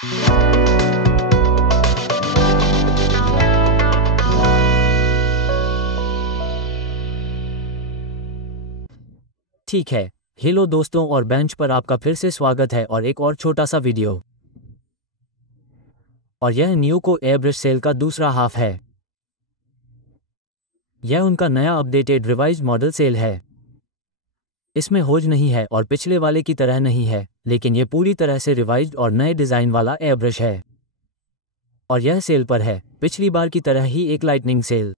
ठीक है, हेलो दोस्तों, और बेंच पर आपका फिर से स्वागत है और एक और छोटा सा वीडियो। और यह न्यूको एयरब्रश सेल का दूसरा हाफ है। यह उनका नया अपडेटेड रिवाइज्ड मॉडल सेल है। इसमें होज नहीं है और पिछले वाले की तरह नहीं है, लेकिन यह पूरी तरह से रिवाइज्ड और नए डिज़ाइन वाला एयरब्रश है। और यह सेल पर है, पिछली बार की तरह ही एक लाइटनिंग सेल।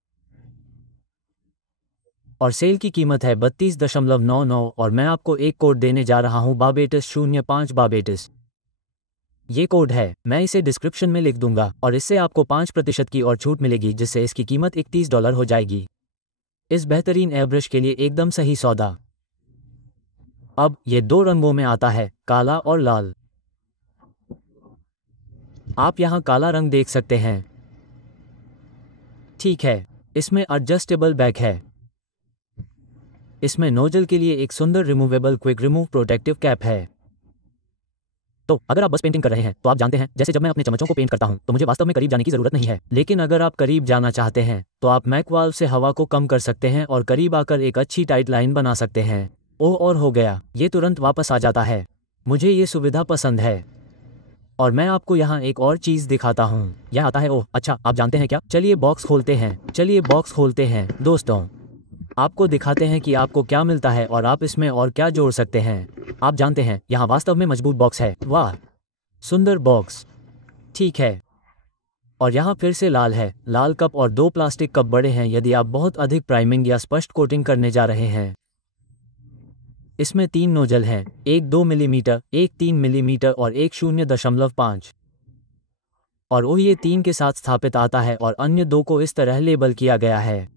और सेल की कीमत है 32.99 और मैं आपको एक कोड देने जा रहा हूँ, BABETIS05 BABETIS। ये कोड है, मैं इसे डिस्क्रिप्शन में लिख दूंगा और इससे आपको 5% की और छूट मिलेगी, जिससे इसकी कीमत $31 हो जाएगी। इस बेहतरीन एयरब्रश के लिए एकदम सही सौदा। अब ये दो रंगों में आता है, काला और लाल। आप यहाँ काला रंग देख सकते हैं। ठीक है, इसमें एडजस्टेबल बैक है। इसमें नोजल के लिए एक सुंदर removable quick remove protective cap है। तो अगर आप बस पेंटिंग कर रहे हैं तो आप जानते हैं, जैसे जब मैं अपने चम्मचों को पेंट करता हूं तो मुझे वास्तव में करीब जाने की जरूरत नहीं है। लेकिन अगर आप करीब जाना चाहते हैं तो आप मैक वाल्व से हवा को कम कर सकते हैं और करीब आकर एक अच्छी टाइट लाइन बना सकते हैं। ओह, और हो गया, ये तुरंत वापस आ जाता है। मुझे ये सुविधा पसंद है। और मैं आपको यहाँ एक और चीज़ दिखाता हूँ। यह आता है, ओह अच्छा, आप जानते हैं क्या? चलिए बॉक्स खोलते हैं दोस्तों। आपको दिखाते हैं कि आपको क्या मिलता है और आप इसमें और क्या जोड़ सकते हैं। आप जानते हैं, यहाँ वास्तव में मजबूत बॉक्स है। वाह, सुंदर बॉक्स। ठीक है, और यहाँ फिर से लाल है, लाल कप और 2 प्लास्टिक कप बड़े हैं यदि आप बहुत अधिक प्राइमिंग या स्पष्ट कोटिंग करने जा रहे हैं। इसमें 3 नोजल हैं, एक 2 मिलीमीटर, एक 3 मिलीमीटर और एक 0.5। और वो ये 3 के साथ स्थापित आता है और अन्य 2 को इस तरह लेबल किया गया है।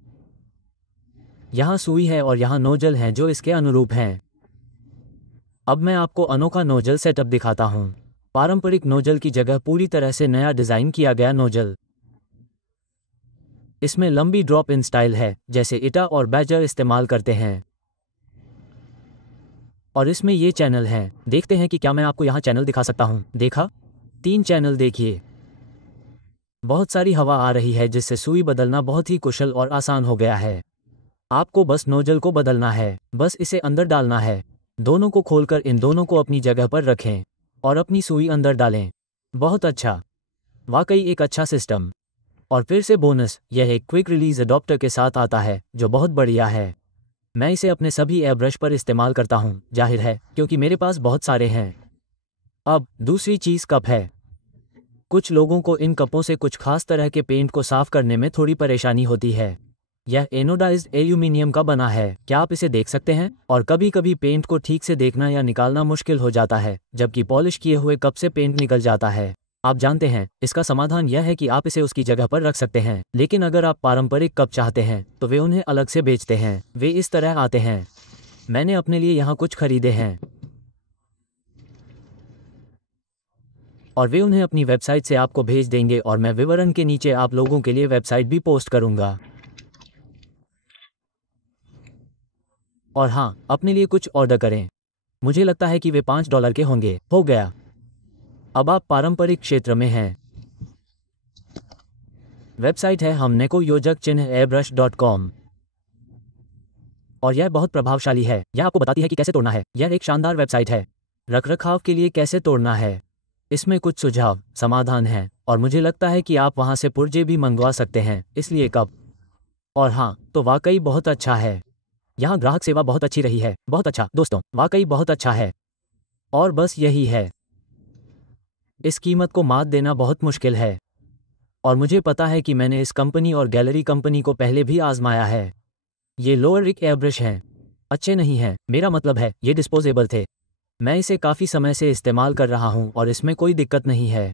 यहाँ सुई है और यहाँ नोजल हैं जो इसके अनुरूप हैं। अब मैं आपको अनोखा नोजल सेटअप दिखाता हूँ। पारंपरिक नोजल की जगह पूरी तरह से नया डिज़ाइन किया गया नोजल। इसमें लंबी ड्रॉप इन स्टाइल है, जैसे इटा और बैजर इस्तेमाल करते हैं। और इसमें ये चैनल हैं। देखते हैं कि क्या मैं आपको यहाँ चैनल दिखा सकता हूँ। देखा, 3 चैनल देखिए। बहुत सारी हवा आ रही है, जिससे सुई बदलना बहुत ही कुशल और आसान हो गया है। आपको बस नोजल को बदलना है, बस इसे अंदर डालना है। दोनों को खोलकर इन दोनों को अपनी जगह पर रखें और अपनी सुई अंदर डालें। बहुत अच्छा, वाकई एक अच्छा सिस्टम। और फिर से बोनस, यह एक क्विक रिलीज अडॉप्टर के साथ आता है, जो बहुत बढ़िया है। मैं इसे अपने सभी एयरब्रश पर इस्तेमाल करता हूँ, जाहिर है, क्योंकि मेरे पास बहुत सारे हैं। अब दूसरी चीज़ कप है। कुछ लोगों को इन कपों से कुछ खास तरह के पेंट को साफ करने में थोड़ी परेशानी होती है। यह एनोडाइज्ड एल्यूमिनियम का बना है, क्या आप इसे देख सकते हैं? और कभी कभी पेंट को ठीक से देखना या निकालना मुश्किल हो जाता है, जबकि पॉलिश किए हुए कप से पेंट निकल जाता है। आप जानते हैं, इसका समाधान यह है कि आप इसे उसकी जगह पर रख सकते हैं। लेकिन अगर आप पारंपरिक कप चाहते हैं तो वे उन्हें अलग से बेचते हैं। वे इस तरह आते हैं। मैंने अपने लिए यहाँ कुछ खरीदे हैं और वे उन्हें अपनी वेबसाइट से आपको भेज देंगे और मैं विवरण के नीचे आप लोगों के लिए वेबसाइट भी पोस्ट करूँगा। और हाँ, अपने लिए कुछ ऑर्डर करें। मुझे लगता है कि वे $5 के होंगे। हो गया। अब आप पारंपरिक क्षेत्र में हैं। वेबसाइट है हमनेको योजक चिन्ह airbrush.com और यह बहुत प्रभावशाली है। यह आपको बताती है कि कैसे तोड़ना है। यह एक शानदार वेबसाइट है। रखरखाव के लिए कैसे तोड़ना है, इसमें कुछ सुझाव, समाधान हैं और मुझे लगता है कि आप वहाँ से पुर्जे भी मंगवा सकते हैं। इसलिए कब और हाँ, तो वाकई बहुत अच्छा है। यहाँ ग्राहक सेवा बहुत अच्छी रही है। बहुत अच्छा दोस्तों, वाकई बहुत अच्छा है। और बस यही है। इस कीमत को मात देना बहुत मुश्किल है। और मुझे पता है कि मैंने इस कंपनी और गैलरी कंपनी को पहले भी आजमाया है। ये लोअर रिक एयरब्रश हैं, अच्छे नहीं हैं। मेरा मतलब है, ये डिस्पोजेबल थे। मैं इसे काफ़ी समय से इस्तेमाल कर रहा हूँ और इसमें कोई दिक्कत नहीं है।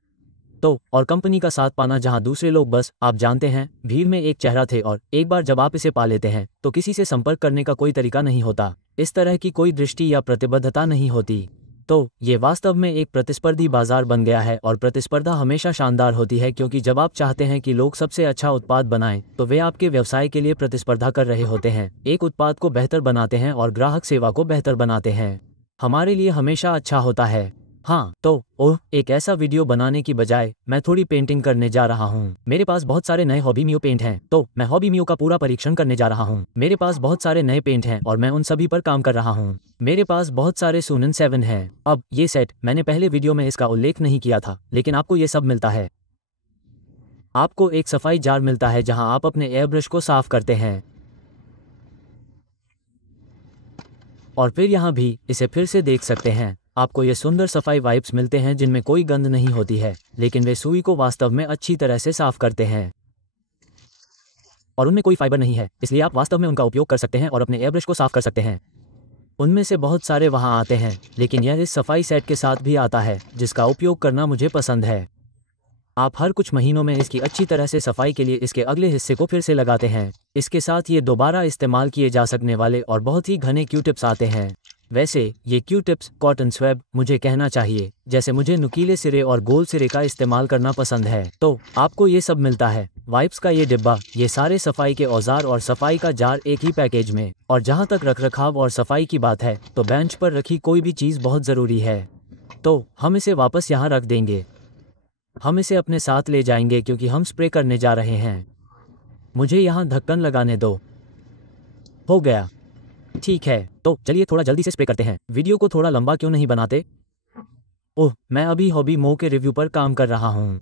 तो और कंपनी का साथ पाना, जहाँ दूसरे लोग बस, आप जानते हैं, भीड़ में एक चेहरा थे और एक बार जब आप इसे पा लेते हैं तो किसी से संपर्क करने का कोई तरीका नहीं होता। इस तरह की कोई दृष्टि या प्रतिबद्धता नहीं होती। तो ये वास्तव में एक प्रतिस्पर्धी बाजार बन गया है और प्रतिस्पर्धा हमेशा शानदार होती है, क्योंकि जब आप चाहते हैं कि लोग सबसे अच्छा उत्पाद बनाएं तो वे आपके व्यवसाय के लिए प्रतिस्पर्धा कर रहे होते हैं, एक उत्पाद को बेहतर बनाते हैं और ग्राहक सेवा को बेहतर बनाते हैं। हमारे लिए हमेशा अच्छा होता है। हाँ तो ओह, एक ऐसा वीडियो बनाने की बजाय मैं थोड़ी पेंटिंग करने जा रहा हूँ। मेरे पास बहुत सारे नए हॉबी मियो पेंट हैं, तो मैं हॉबी मियो का पूरा परीक्षण करने जा रहा हूँ। मेरे पास बहुत सारे नए पेंट हैं और मैं उन सभी पर काम कर रहा हूँ। मेरे पास बहुत सारे सुनन 7 हैं। अब ये सेट, मैंने पहले वीडियो में इसका उल्लेख नहीं किया था, लेकिन आपको ये सब मिलता है। आपको एक सफाई जार मिलता है जहां आप अपने एयर ब्रश को साफ करते हैं, और फिर यहाँ भी इसे फिर से देख सकते हैं। आपको ये सुंदर सफाई वाइप्स मिलते हैं जिनमें कोई गंध नहीं होती है, लेकिन वे सुई को वास्तव में अच्छी तरह से साफ करते हैं और उनमें कोई फाइबर नहीं है, इसलिए आप वास्तव में उनका उपयोग कर सकते हैं और अपने एयर ब्रश को साफ कर सकते हैं। उनमें से बहुत सारे वहाँ आते हैं, लेकिन यह इस सफाई सेट के साथ भी आता है जिसका उपयोग करना मुझे पसंद है। आप हर कुछ महीनों में इसकी अच्छी तरह से सफाई के लिए इसके अगले हिस्से को फिर से लगाते हैं। इसके साथ ये दोबारा इस्तेमाल किए जा सकने वाले और बहुत ही घने क्यू टिप्स आते हैं। वैसे ये क्यू टिप्स कॉटन स्वैब मुझे कहना चाहिए, जैसे मुझे नुकीले सिरे और गोल सिरे का इस्तेमाल करना पसंद है। तो आपको ये सब मिलता है, वाइप्स का ये डिब्बा, ये सारे सफाई के औजार और सफाई का जार एक ही पैकेज में। और जहाँ तक रखरखाव और सफाई की बात है, तो बेंच पर रखी कोई भी चीज़ बहुत ज़रूरी है। तो हम इसे वापस यहाँ रख देंगे। हम इसे अपने साथ ले जाएंगे क्योंकि हम स्प्रे करने जा रहे हैं। मुझे यहाँ ढक्कन लगाने दो। हो गया। ठीक है, तो चलिए थोड़ा जल्दी से स्प्रे करते हैं। वीडियो को थोड़ा लंबा क्यों नहीं बनाते? ओह, मैं अभी हॉबी मो के रिव्यू पर काम कर रहा हूँ।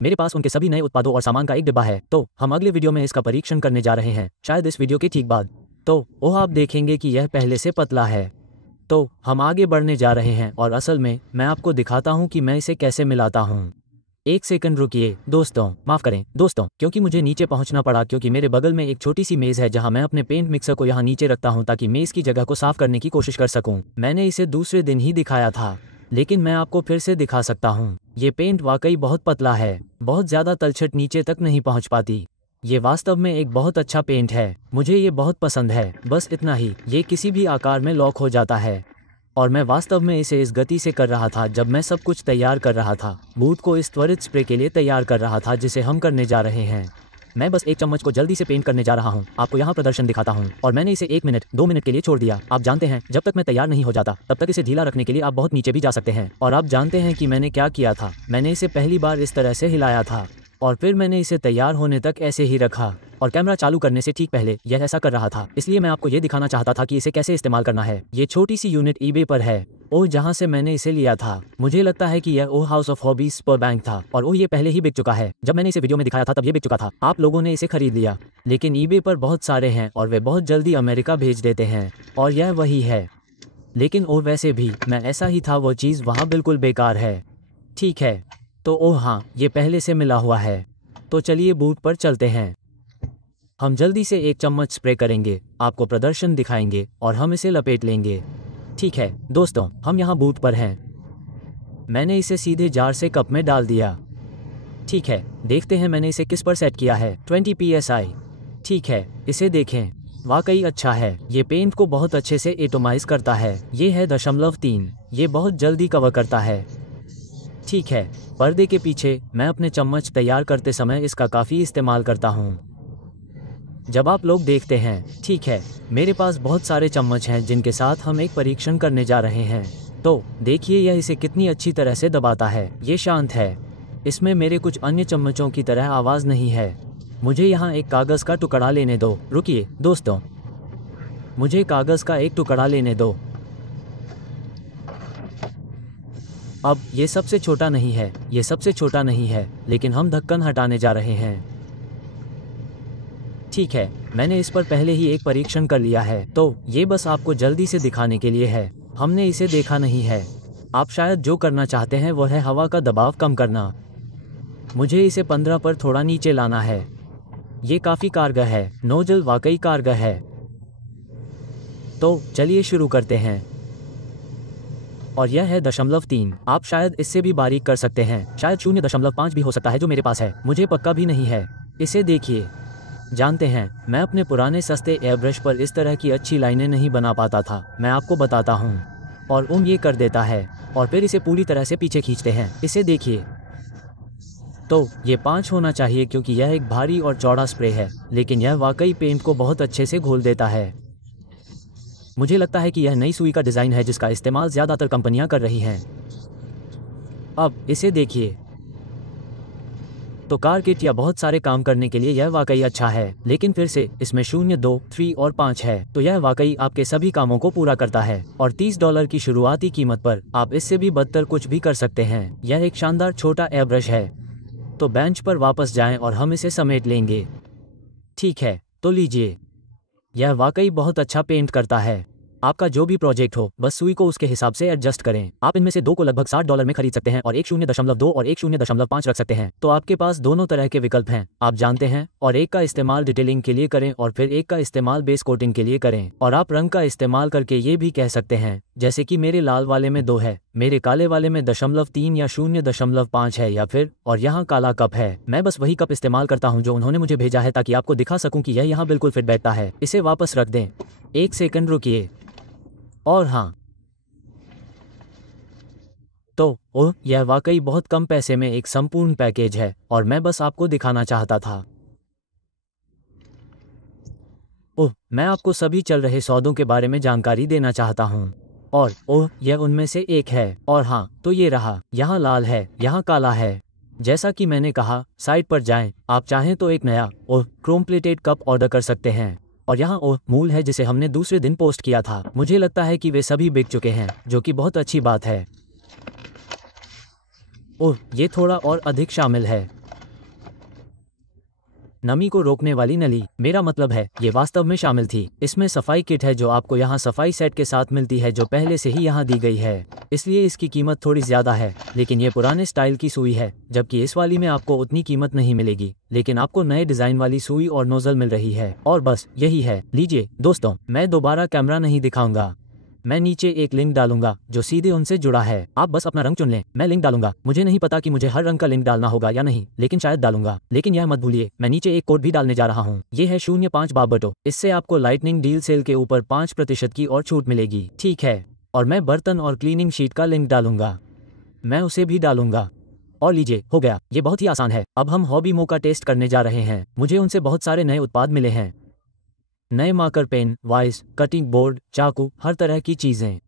मेरे पास उनके सभी नए उत्पादों और सामान का एक डिब्बा है, तो हम अगले वीडियो में इसका परीक्षण करने जा रहे हैं, शायद इस वीडियो के ठीक बाद। तो ओह, आप देखेंगे कि यह पहले से पतला है। तो हम आगे बढ़ने जा रहे हैं और असल में मैं आपको दिखाता हूँ कि मैं इसे कैसे मिलाता हूँ। एक सेकंड रुकिए दोस्तों, माफ़ करें दोस्तों, क्योंकि मुझे नीचे पहुंचना पड़ा क्योंकि मेरे बगल में एक छोटी सी मेज़ है जहां मैं अपने पेंट मिक्सर को यहां नीचे रखता हूं ताकि मेज़ की जगह को साफ करने की कोशिश कर सकूं। मैंने इसे दूसरे दिन ही दिखाया था, लेकिन मैं आपको फिर से दिखा सकता हूं। ये पेंट वाकई बहुत पतला है, बहुत ज़्यादा तलछट नीचे तक नहीं पहुँच पाती। ये वास्तव में एक बहुत अच्छा पेंट है, मुझे ये बहुत पसंद है। बस इतना ही, ये किसी भी आकार में लॉक हो जाता है। और मैं वास्तव में इसे इस गति से कर रहा था जब मैं सब कुछ तैयार कर रहा था, बूट को इस त्वरित स्प्रे के लिए तैयार कर रहा था जिसे हम करने जा रहे हैं। मैं बस एक चम्मच को जल्दी से पेंट करने जा रहा हूँ, आपको यहाँ प्रदर्शन दिखाता हूँ। और मैंने इसे 1 मिनट 2 मिनट के लिए छोड़ दिया। आप जानते हैं, जब तक मैं तैयार नहीं हो जाता तब तक इसे ढीला रखने के लिए आप बहुत नीचे भी जा सकते हैं। और आप जानते हैं कि मैंने क्या किया था? मैंने इसे पहली बार इस तरह से हिलाया था और फिर मैंने इसे तैयार होने तक ऐसे ही रखा, और कैमरा चालू करने से ठीक पहले यह ऐसा कर रहा था, इसलिए मैं आपको ये दिखाना चाहता था कि इसे कैसे इस्तेमाल करना है। ये छोटी सी यूनिट ईबे पर है, ओह जहाँ से मैंने इसे लिया था। मुझे लगता है कि यह ओह हाउस ऑफ हॉबीज पर बैंक था, और ओह ये पहले ही बिक चुका है। जब मैंने इसे वीडियो में दिखाया था तब ये बिक चुका था, आप लोगों ने इसे खरीद लिया। लेकिन ईबे पर बहुत सारे हैं और वे बहुत जल्दी अमेरिका भेज देते हैं, और यह वही है। लेकिन ओह वैसे भी मैं ऐसा ही था, वो चीज़ वहाँ बिल्कुल बेकार है। ठीक है, तो ओह हाँ, ये पहले से मिला हुआ है। तो चलिए बूट पर चलते हैं। हम जल्दी से 1 चम्मच स्प्रे करेंगे, आपको प्रदर्शन दिखाएंगे और हम इसे लपेट लेंगे। ठीक है दोस्तों, हम यहाँ बूट पर हैं। मैंने इसे सीधे जार से कप में डाल दिया। ठीक है, देखते हैं मैंने इसे किस पर सेट किया है। 20 psi। ठीक है, इसे देखें, वाकई अच्छा है। ये पेंट को बहुत अच्छे से एटोमाइज करता है। ये है 0.3, ये बहुत जल्दी कवर करता है। ठीक है, पर्दे के पीछे मैं अपने चम्मच तैयार करते समय इसका काफ़ी इस्तेमाल करता हूँ। जब आप लोग देखते हैं, ठीक है, मेरे पास बहुत सारे चम्मच हैं जिनके साथ हम एक परीक्षण करने जा रहे हैं। तो देखिए यह इसे कितनी अच्छी तरह से दबाता है। ये शांत है, इसमें मेरे कुछ अन्य चम्मचों की तरह आवाज़ नहीं है। मुझे यहाँ एक कागज़ का टुकड़ा लेने दो। रुकिए दोस्तों, मुझे कागज़ का एक टुकड़ा लेने दो। अब ये सबसे छोटा नहीं है, ये सबसे छोटा नहीं है, लेकिन हम ढक्कन हटाने जा रहे हैं। ठीक है, मैंने इस पर पहले ही एक परीक्षण कर लिया है, तो ये बस आपको जल्दी से दिखाने के लिए है। हमने इसे देखा नहीं है। आप शायद जो करना चाहते हैं वो है हवा का दबाव कम करना। मुझे इसे 15 पर थोड़ा नीचे लाना है। ये काफ़ी कारगर है, नोजल वाकई कारगर है। तो चलिए शुरू करते हैं। और यह है 0.3। आप शायद इससे भी बारीक कर सकते हैं, शायद 0.5 भी हो सकता है जो मेरे पास है, मुझे पक्का भी नहीं है। इसे देखिए। जानते हैं, मैं अपने पुराने सस्ते एयरब्रश पर इस तरह की अच्छी लाइनें नहीं बना पाता था। मैं आपको बताता हूँ। और ये कर देता है, और फिर इसे पूरी तरह से पीछे खींचते हैं। इसे देखिए। तो ये 5 होना चाहिए क्योंकि यह एक भारी और चौड़ा स्प्रे है, लेकिन यह वाकई पेंट को बहुत अच्छे से घोल देता है। मुझे लगता है कि यह नई सुई का डिज़ाइन है जिसका इस्तेमाल ज़्यादातर कंपनियां कर रही हैं। अब इसे देखिए। तो कार किट या बहुत सारे काम करने के लिए यह वाकई अच्छा है, लेकिन फिर से इसमें 0, 2, 3 और 5 है, तो यह वाकई आपके सभी कामों को पूरा करता है। और $30 की शुरुआती कीमत पर आप इससे भी बदतर कुछ भी कर सकते हैं। यह एक शानदार छोटा एयर ब्रश है। तो बेंच पर वापस जाएं और हम इसे समेट लेंगे। ठीक है, तो लीजिए। यह वाकई बहुत अच्छा पेंट करता है। आपका जो भी प्रोजेक्ट हो, बस सुई को उसके हिसाब से एडजस्ट करें। आप इनमें से 2 को लगभग $60 में खरीद सकते हैं और एक 0.2 और एक 0.5 रख सकते हैं। तो आपके पास दोनों तरह के विकल्प हैं, आप जानते हैं। और एक का इस्तेमाल डिटेलिंग के लिए करें और फिर एक का इस्तेमाल बेस कोटिंग के लिए करें। और आप रंग का इस्तेमाल करके ये भी कह सकते हैं, जैसे कि मेरे लाल वाले में 2 है, मेरे काले वाले में 0.3 या 0.5 है, या फिर और यहाँ काला कप है। मैं बस वही कप इस्तेमाल करता हूँ जो उन्होंने मुझे भेजा है, ताकि आपको दिखा सकूं कि यह यहाँ बिल्कुल फिट बैठता है। इसे वापस रख दें। 1 सेकंड रुकिए। और हाँ, तो यह वाकई बहुत कम पैसे में एक संपूर्ण पैकेज है और मैं बस आपको दिखाना चाहता था। मैं आपको सभी चल रहे सौदों के बारे में जानकारी देना चाहता हूँ। और यह उनमें से एक है। और हाँ, तो ये रहा। यहाँ लाल है, यहाँ काला है। जैसा कि मैंने कहा, साइट पर जाएं। आप चाहें तो एक नया क्रोम प्लेटेड कप ऑर्डर कर सकते हैं। और यहाँ मूल है जिसे हमने दूसरे दिन पोस्ट किया था। मुझे लगता है कि वे सभी बिक चुके हैं, जो कि बहुत अच्छी बात है। ये थोड़ा और अधिक शामिल है। नमी को रोकने वाली नली, मेरा मतलब है ये वास्तव में शामिल थी। इसमें सफाई किट है जो आपको यहाँ सफाई सेट के साथ मिलती है, जो पहले से ही यहाँ दी गई है, इसलिए इसकी कीमत थोड़ी ज्यादा है। लेकिन ये पुराने स्टाइल की सुई है, जबकि इस वाली में आपको उतनी कीमत नहीं मिलेगी, लेकिन आपको नए डिजाइन वाली सुई और नोजल मिल रही है। और बस यही है। लीजिए दोस्तों, मैं दोबारा कैमरा नहीं दिखाऊंगा। मैं नीचे एक लिंक डालूंगा जो सीधे उनसे जुड़ा है। आप बस अपना रंग चुन लें। मैं लिंक डालूंगा। मुझे नहीं पता कि मुझे हर रंग का लिंक डालना होगा या नहीं, लेकिन शायद डालूंगा। लेकिन यह मत भूलिए, मैं नीचे एक कोड भी डालने जा रहा हूँ। ये है 05 बाबटो। इससे आपको लाइटनिंग डील सेल के ऊपर 5% की और छूट मिलेगी। ठीक है। और मैं बर्तन और क्लीनिंग शीट का लिंक डालूंगा। मैं उसे भी डालूंगा। और लीजिए, हो गया। ये बहुत ही आसान है। अब हम हॉबीमो का टेस्ट करने जा रहे हैं। मुझे उनसे बहुत सारे नए उत्पाद मिले हैं। नए marker pen, vice, cutting board, चाकू, हर तरह की चीजें।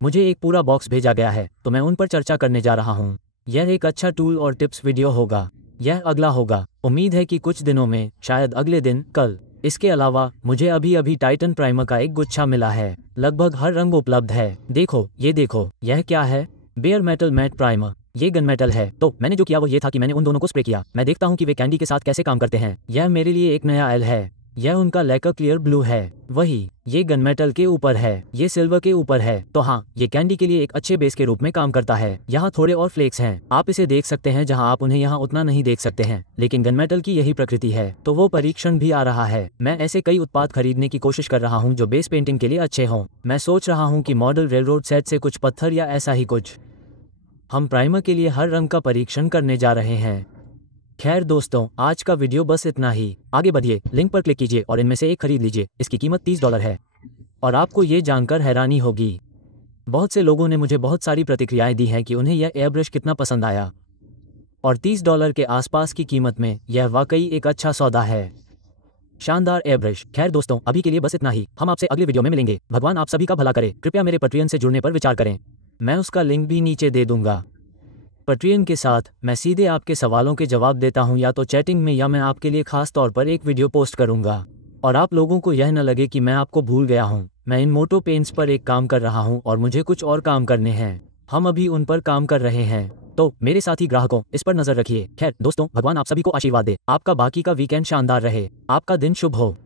मुझे एक पूरा बॉक्स भेजा गया है, तो मैं उन पर चर्चा करने जा रहा हूँ। यह एक अच्छा टूल और टिप्स वीडियो होगा। यह अगला होगा। उम्मीद है कि कुछ दिनों में, शायद अगले दिन, कल। इसके अलावा मुझे अभी टाइटन प्राइमर का एक गुच्छा मिला है। लगभग हर रंग उपलब्ध है। देखो, ये देखो। यह क्या है? Bare metal matt primer. ये गन मेटल है। तो मैंने जो किया वो ये था कि मैंने उन दोनों को स्प्रे किया। मैं देखता हूँ कि वे कैंडी के साथ कैसे काम करते हैं। यह मेरे लिए एक नया एल है। यह उनका लैकर क्लियर ब्लू है। वही, ये गन मेटल के ऊपर है, ये सिल्वर के ऊपर है। तो हाँ, ये कैंडी के लिए एक अच्छे बेस के रूप में काम करता है। यहाँ थोड़े और फ्लेक्स हैं। आप इसे देख सकते हैं, जहाँ आप उन्हें यहाँ उतना नहीं देख सकते हैं, लेकिन गन मेटल की यही प्रकृति है। तो वो परीक्षण भी आ रहा है। मैं ऐसे कई उत्पाद खरीदने की कोशिश कर रहा हूँ जो बेस पेंटिंग के लिए अच्छे हों। मैं सोच रहा हूँ कि मॉडल रेलरोड सेट से कुछ पत्थर या ऐसा ही कुछ। हम प्राइमर के लिए हर रंग का परीक्षण करने जा रहे हैं। खैर दोस्तों, आज का वीडियो बस इतना ही। आगे बढ़िए, लिंक पर क्लिक कीजिए और इनमें से एक खरीद लीजिए। इसकी कीमत $30 है। और आपको ये जानकर हैरानी होगी, बहुत से लोगों ने मुझे बहुत सारी प्रतिक्रियाएं दी हैं कि उन्हें यह एयरब्रश कितना पसंद आया। और $30 के आसपास की कीमत में यह वाकई एक अच्छा सौदा है। शानदार एयरब्रश। खैर दोस्तों, अभी के लिए बस इतना ही। हम आपसे अगले वीडियो में मिलेंगे। भगवान आप सभी का भला करे। कृपया मेरे पैट्रियन से जुड़ने पर विचार करें। मैं उसका लिंक भी नीचे दे दूंगा। पैट्रियन के साथ मैं सीधे आपके सवालों के जवाब देता हूं, या तो चैटिंग में, या मैं आपके लिए खास तौर पर एक वीडियो पोस्ट करूंगा। और आप लोगों को यह न लगे कि मैं आपको भूल गया हूं। मैं इन मोटो पेंट्स पर एक काम कर रहा हूं और मुझे कुछ और काम करने हैं। हम अभी उन पर काम कर रहे हैं। तो मेरे साथी ग्राहकों, इस पर नजर रखिए। खैर दोस्तों, भगवान आप सभी को आशीर्वाद दे। आपका बाकी का वीकेंड शानदार रहे। आपका दिन शुभ हो।